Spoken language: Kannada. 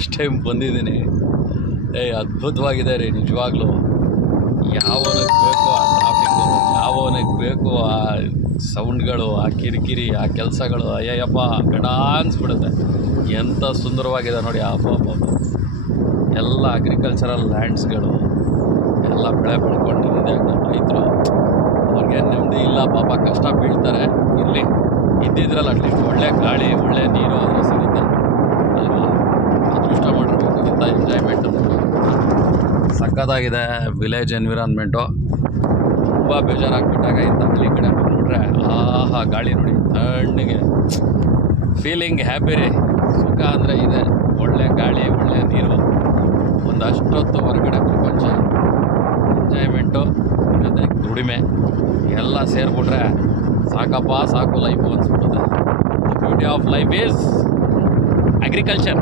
ಫಸ್ಟ್ ಟೈಮ್ ಬಂದಿದ್ದೀನಿ. ಏ ಅದ್ಭುತವಾಗಿದೆ ರೀ ನಿಜವಾಗ್ಲೂ ಯಾವನಕ್ಕೆ ಬೇಕು ಆ ಟ್ರಾಫಿಕ್ಕು ಯಾವನಕ್ಕೆ ಬೇಕು ಆ ಸೌಂಡ್ಗಳು ಆ ಕಿರಿಕಿರಿ, ಆ ಕೆಲಸಗಳು ಅಯ್ಯಪ್ಪ ಬೇಡ ಅನ್ಸ್ಬಿಡುತ್ತೆ. ಎಂಥ ಸುಂದರವಾಗಿದೆ ನೋಡಿ ಆ ಪಾಪ ಎಲ್ಲ ಅಗ್ರಿಕಲ್ಚರಲ್ ಲ್ಯಾಂಡ್ಸ್ಗಳು ಎಲ್ಲ ಬೆಳೆ ಬೆಳ್ಕೊಂಡು ಆಗ್ತಾರೆ ರೈತರು. ಅವ್ರಿಗೆ ನೆಮ್ಮದಿ ಇಲ್ಲ ಪಾಪ, ಕಷ್ಟ ಬೀಳ್ತಾರೆ. ಇರಲಿ. ಇದ್ದಿದ್ರಲ್ಲ ಅಟ್ಲೀಸ್ಟ್ ಒಳ್ಳೆ ಗಾಳಿ, ಒಳ್ಳೆ ನೀರು ಎಂಜಾಯ್ಮೆಂಟ್ ಸಖತ್ತಾಗಿದೆ ವಿಲೇಜ್ ಎನ್ವಿರಾನ್ಮೆಂಟು ತುಂಬ ಬೇಜಾರಾಗ್ಬಿಟ್ಟಾಗ ಇಂಥ ಹಳ್ಳಿ ಕಡೆ ಬಂದ್ಬಿಟ್ರೆ ಆಹಾ, ಗಾಳಿ ನೋಡಿ ತಣ್ಣಗೆ. ಫೀಲಿಂಗ್ ಹ್ಯಾಪಿ ರೀ ಸುಖ ಅಂದರೆ ಇದೆ. ಒಳ್ಳೆ ಗಾಳಿ, ಒಳ್ಳೆ ನೀರು. ಒಂದಷ್ಟೊತ್ತು ಹೊರಗಡೆ ಪ್ರಪಂಚ. ಎಂಜಾಯ್ಮೆಂಟು ಜೊತೆ ದುಡಿಮೆ. ಎಲ್ಲ ಸೇರಿಬಿಟ್ರೆ ಸಾಕಪ್ಪ, ಸಾಕು life ಅನ್ಸ್ಬಿಡುತ್ತೆ the beauty of life is agriculture